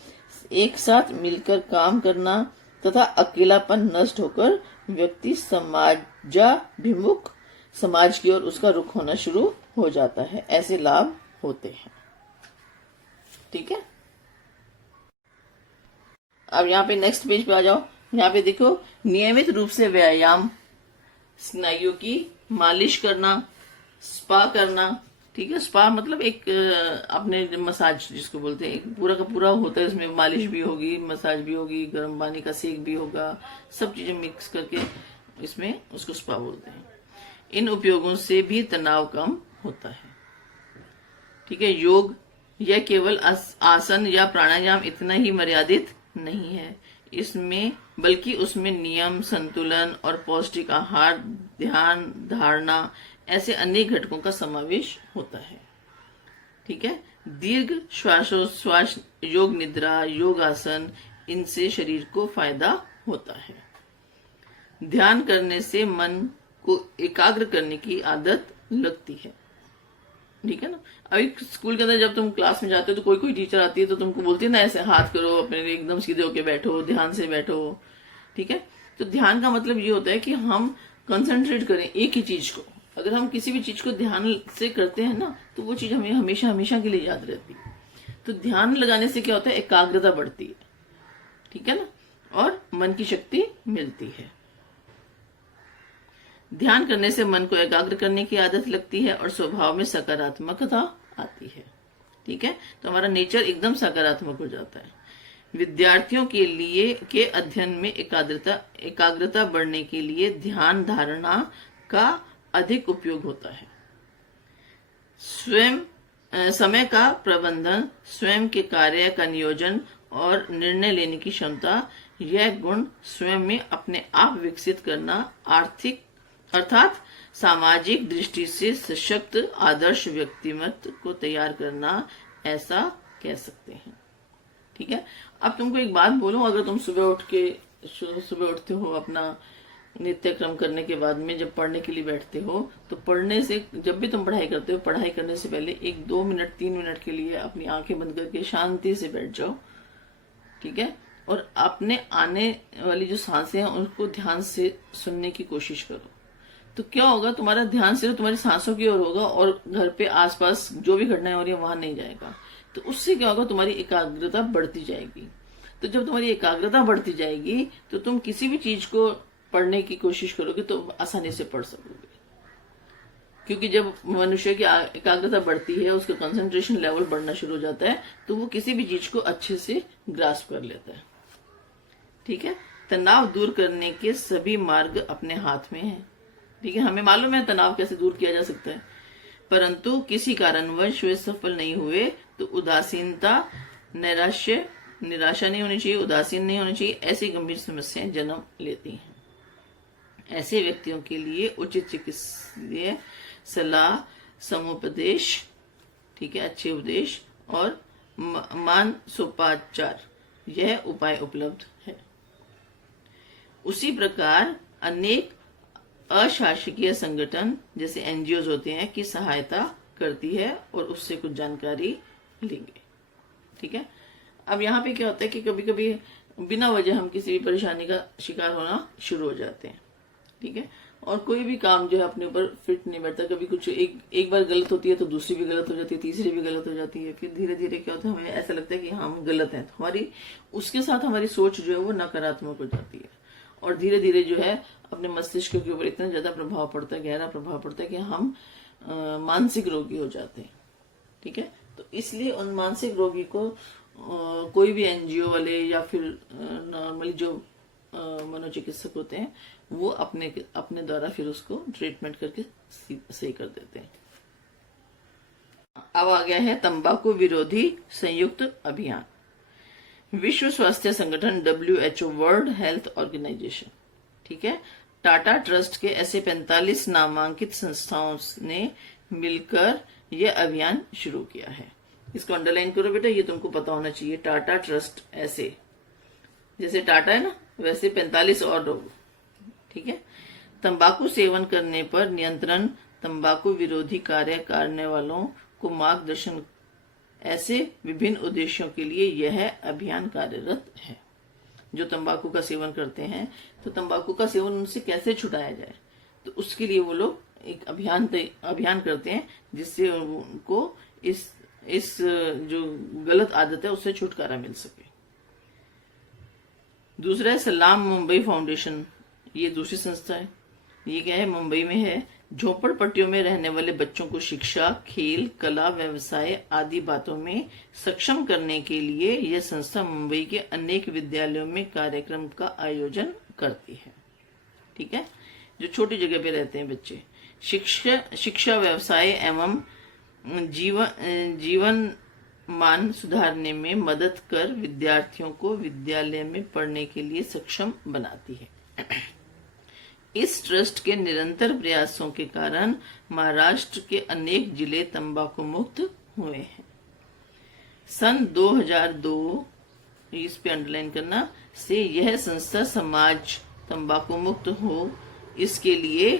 एक साथ मिलकर काम करना तथा अकेलापन नष्ट होकर व्यक्ति समाजाभिमुख समाज की ओर उसका रुख होना शुरू हो जाता है। ऐसे लाभ होते हैं। ठीक है, अब यहाँ पे नेक्स्ट पेज पे आ जाओ। यहाँ पे देखो, नियमित रूप से व्यायाम, स्नायुओं की मालिश करना, स्पा करना। ठीक है, स्पा मतलब एक अपने मसाज जिसको बोलते हैं, एक पूरा का पूरा होता है, उसमें मालिश भी होगी, मसाज भी होगी, गर्म पानी का सेक भी होगा, सब चीजें मिक्स करके इसमें उसको स्पा बोलते हैं। इन उपयोगों से भी तनाव कम होता है। ठीक है, योग यह केवल आसन या प्राणायाम इतना ही मर्यादित नहीं है, इसमें बल्कि उसमें नियम, संतुलन और पौष्टिक आहार, ध्यान, धारणा ऐसे अनेक घटकों का समावेश होता है। ठीक है, दीर्घ श्वासोच्छ्वास, योग निद्रा, योग आसन, इनसे शरीर को फायदा होता है। ध्यान करने से मन को एकाग्र करने की आदत लगती है। ठीक है ना, अभी स्कूल के अंदर जब तुम क्लास में जाते हो तो कोई कोई टीचर आती है तो तुमको बोलती है ना, ऐसे हाथ करो, अपने एकदम सीधे होके बैठो, ध्यान से बैठो। ठीक है, तो ध्यान का मतलब ये होता है कि हम कंसंट्रेट करें एक ही चीज को। अगर हम किसी भी चीज को ध्यान से करते हैं ना, तो वो चीज हमें हमेशा हमेशा के लिए याद रहती है। तो ध्यान लगाने से क्या होता है, एकाग्रता बढ़ती है। ठीक है ना, और मन की शक्ति मिलती है। ध्यान करने से मन को एकाग्र करने की आदत लगती है और स्वभाव में सकारात्मकता आती है। ठीक है, तो हमारा नेचर एकदम सकारात्मक हो जाता है। विद्यार्थियों के लिए के अध्ययन में एकाग्रता बढ़ने के लिए ध्यान धारणा का अधिक उपयोग होता है। समय का प्रबंधन, स्वयं के कार्य का नियोजन और निर्णय लेने की क्षमता, यह गुण स्वयं में अपने आप विकसित करना अर्थात सामाजिक दृष्टि से सशक्त आदर्श व्यक्तिमत्व को तैयार करना, ऐसा कह सकते हैं। ठीक है, अब तुमको एक बात बोलूं, अगर तुम सुबह उठते हो, अपना नित्य क्रम करने के बाद में जब पढ़ने के लिए बैठते हो, तो पढ़ने से, जब भी तुम पढ़ाई करते हो, पढ़ाई करने से पहले 1, 2 मिनट, 3 मिनट के लिए अपनी आंखें बंद करके शांति से बैठ जाओ। ठीक है, और अपने आने वाली जो सांसें हैं उनको ध्यान से सुनने की कोशिश करो। तो क्या होगा, तुम्हारा ध्यान सिर्फ तुम्हारी सांसों की ओर होगा और घर पे आसपास जो भी घटनाएं हो रही है वहां नहीं जाएगा। तो उससे क्या होगा, तुम्हारी एकाग्रता बढ़ती जाएगी। तो जब तुम्हारी एकाग्रता बढ़ती जाएगी तो तुम किसी भी चीज को पढ़ने की कोशिश करोगे तो आसानी से पढ़ सकोगे। क्योंकि जब मनुष्य की एकाग्रता बढ़ती है, उसका कंसंट्रेशन लेवल बढ़ना शुरू हो जाता है, तो वो किसी भी चीज को अच्छे से ग्रास्प कर लेता है। ठीक है, तनाव दूर करने के सभी मार्ग अपने हाथ में है। ठीक है, हमें मालूम है तनाव कैसे दूर किया जा सकता है, परंतु किसी कारणवश वे सफल नहीं हुए तो उदासीनता, निराशा नहीं होनी चाहिए, उदासीन नहीं होनी चाहिए। ऐसी गंभीर समस्याएं जन्म लेती हैं। ऐसे व्यक्तियों के लिए उचित चिकित्सीय सलाह, समुपदेश, ठीक है, अच्छे उपदेश और मानसोपचार, यह उपाय उपलब्ध है। उसी प्रकार अनेक अशासकीय संगठन जैसे एनजीओ होते हैं की सहायता करती है और उससे कुछ जानकारी लेंगे। ठीक है, अब यहाँ पे क्या होता है कि कभी कभी बिना वजह हम किसी भी परेशानी का शिकार होना शुरू हो जाते हैं। ठीक है, और कोई भी काम जो है अपने ऊपर फिट नहीं बैठता। कभी कुछ एक बार गलत होती है तो दूसरी भी गलत हो जाती है, तीसरी भी गलत हो जाती है, फिर धीरे धीरे क्या होता है, हमें ऐसा लगता है कि हम गलत हैं। तो हमारी उसके साथ हमारी सोच जो है वो नकारात्मक हो जाती है और धीरे धीरे जो है अपने मस्तिष्क के ऊपर इतना ज्यादा प्रभाव पड़ता है, गहरा प्रभाव पड़ता है कि हम मानसिक रोगी हो जाते हैं। ठीक है, तो इसलिए उन मानसिक रोगी को कोई भी एनजीओ वाले या फिर नॉर्मली जो मनोचिकित्सक होते हैं वो अपने द्वारा फिर उसको ट्रीटमेंट करके सही कर देते हैं। अब आ गया है तंबाकू विरोधी संयुक्त अभियान। विश्व स्वास्थ्य संगठन WHO, वर्ल्ड हेल्थ ऑर्गेनाइजेशन, ठीक है, टाटा ट्रस्ट के ऐसे 45 नामांकित संस्थाओं ने मिलकर यह अभियान शुरू किया है। इसको अंडरलाइन करो बेटा, ये तुमको पता होना चाहिए। टाटा ट्रस्ट, ऐसे जैसे टाटा है ना वैसे 45 और लोग। ठीक है, तंबाकू सेवन करने पर नियंत्रण, तंबाकू विरोधी कार्य करने वालों को मार्गदर्शन, ऐसे विभिन्न उद्देश्यों के लिए यह अभियान कार्यरत है। जो तंबाकू का सेवन करते हैं तो तंबाकू का सेवन उनसे कैसे छुड़ाया जाए, तो उसके लिए वो लोग एक अभियान करते हैं जिससे उनको इस जो गलत आदत है उससे छुटकारा मिल सके। दूसरा है सलाम मुंबई फाउंडेशन। ये दूसरी संस्था है। ये क्या है, मुंबई में है। झोपड़पट्टियों में रहने वाले बच्चों को शिक्षा, खेल, कला, व्यवसाय आदि बातों में सक्षम करने के लिए यह संस्था मुंबई के अनेक विद्यालयों में कार्यक्रम का आयोजन करती है। ठीक है, जो छोटी जगह पे रहते हैं बच्चे, शिक्षा, व्यवसाय एवं जीवन मान सुधारने में मदद कर विद्यार्थियों को विद्यालय में पढ़ने के लिए सक्षम बनाती है। इस ट्रस्ट के निरंतर प्रयासों के कारण महाराष्ट्र के अनेक जिले तंबाकू मुक्त हुए हैं। सन 2002, इस पे अंडरलाइन करना, से यह संस्था समाज तंबाकू मुक्त हो इसके लिए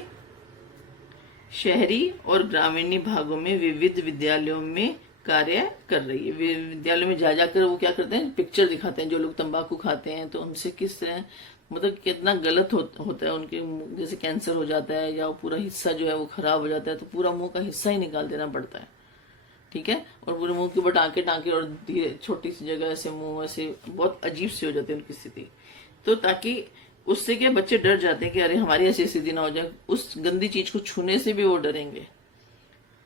शहरी और ग्रामीण भागों में विविध विद्यालयों में कार्य कर रही है। विद्यालयों में जा जाकर वो क्या करते हैं, पिक्चर दिखाते हैं जो लोग तंबाकू खाते हैं तो उनसे किस तरह मतलब कितना गलत होता है, उनके जैसे कैंसर हो जाता है या पूरा हिस्सा जो है वो खराब हो जाता है, तो पूरा मुंह का हिस्सा ही निकाल देना पड़ता है। ठीक है, और पूरे मुंह के ऊपर टांके और धीरे छोटी सी जगह से मुंह ऐसे बहुत अजीब सी हो जाती है उनकी स्थिति। तो ताकि उससे क्या बच्चे डर जाते हैं कि अरे हमारी ऐसी स्थिति ना हो जाए, उस गंदी चीज को छूने से भी वो डरेंगे।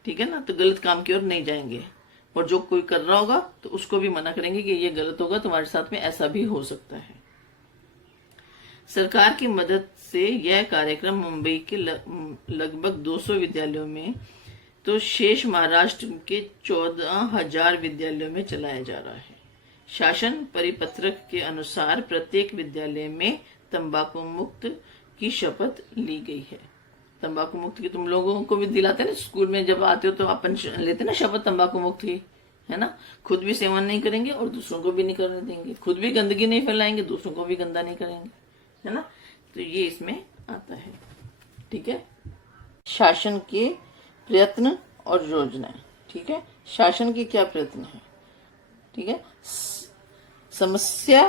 ठीक है ना, तो गलत काम की ओर नहीं जाएंगे। और जो कोई कर रहा होगा तो उसको भी मना करेंगे कि ये गलत होगा, तुम्हारे साथ में ऐसा भी हो सकता है। सरकार की मदद से यह कार्यक्रम मुंबई के लगभग 200 विद्यालयों में तो शेष महाराष्ट्र के 14,000 विद्यालयों में चलाया जा रहा है। शासन परिपत्रक के अनुसार प्रत्येक विद्यालय में तंबाकू मुक्त की शपथ ली गई है। तंबाकू मुक्त की तुम लोगों को भी दिलाते हैं ना, स्कूल में जब आते हो तो अपन लेते ना शपथ तंबाकू मुक्त की, है ना। खुद भी सेवन नहीं करेंगे और दूसरों को भी नहीं करने देंगे, खुद भी गंदगी नहीं फैलाएंगे, दूसरों को भी गंदा नहीं करेंगे, है ना। तो ये इसमें आता है। ठीक है, शासन के प्रयत्न और योजनाएं। ठीक है, शासन के क्या प्रयत्न है। ठीक है, समस्या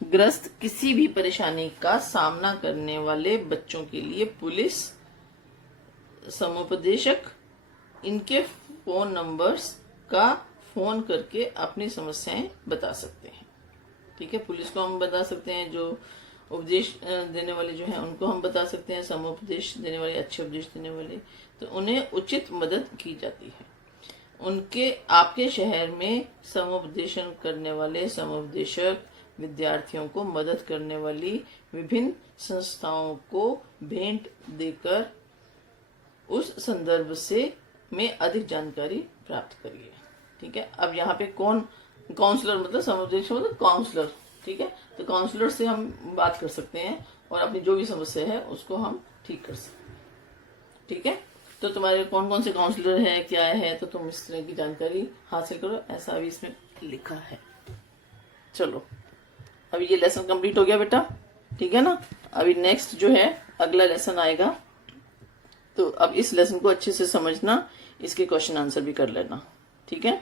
ग्रस्त किसी भी परेशानी का सामना करने वाले बच्चों के लिए पुलिस, समुपदेशक इनके फोन नंबर्स का फोन करके अपनी समस्याएं बता सकते हैं। ठीक है, पुलिस को हम बता सकते हैं, जो उपदेश देने वाले जो हैं उनको हम बता सकते हैं, समुपदेश देने वाले, अच्छे उपदेश देने वाले, तो उन्हें उचित मदद की जाती है। उनके आपके शहर में समुपदेशन करने वाले समुपदेशक विद्यार्थियों को मदद करने वाली विभिन्न संस्थाओं को भेंट देकर उस संदर्भ से में अधिक जानकारी प्राप्त करिए। ठीक है, अब यहाँ पे कौन काउंसलर मतलब समुपदेशक मतलब काउंसलर। ठीक है, तो काउंसलर से हम बात कर सकते हैं और अपनी जो भी समस्या है उसको हम ठीक कर सकते हैं। ठीक है, तो तुम्हारे कौन कौन से काउंसलर है, क्या है, तो तुम इस तरह की जानकारी हासिल करो, ऐसा अभी इसमें लिखा है। चलो, अभी ये लेसन कंप्लीट हो गया बेटा। ठीक है ना, अभी नेक्स्ट जो है अगला लेसन आएगा, तो अब इस लेसन को अच्छे से समझना, इसके क्वेश्चन आंसर भी कर लेना। ठीक है।